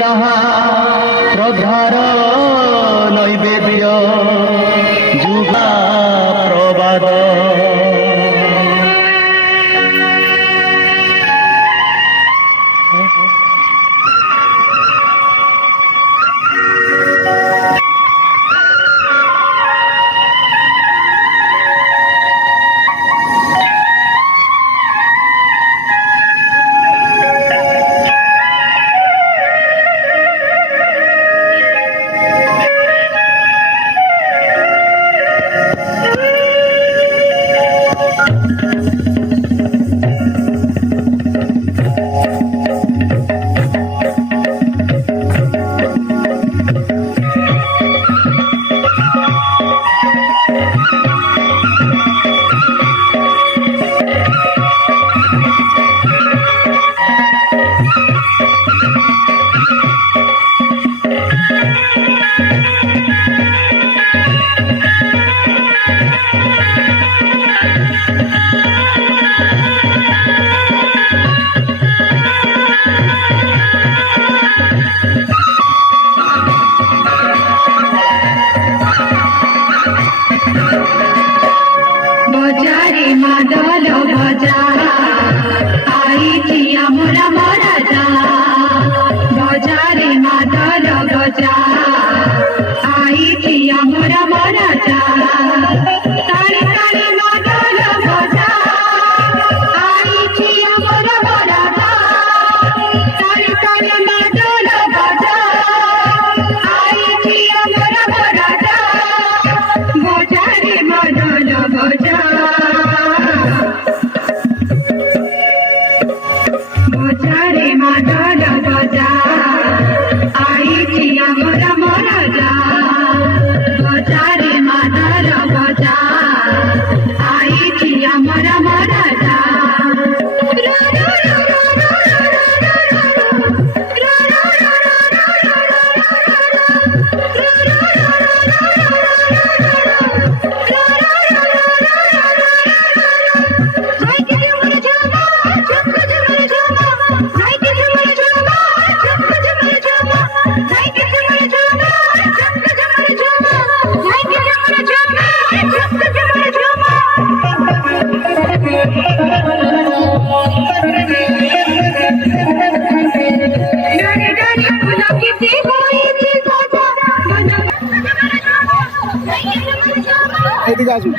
তাহা শ্রদ্ধার নৈবেদ্য যুগা প্রবাদ। बजारे मादल बजा आईची आमरा मराजा। बजारे मादल बजा आईची आमरा मराजा। तारे तारे मादल बजा आईची आमरा मराजा। तारे तारे मादल बजा आईची आमरा मराजा। बजारे मादल बजा बजारे मादल बजा आईची आमरा मराजा। बजारे मादल बजा आईची आमरा मराजा। এদিকে আসুন।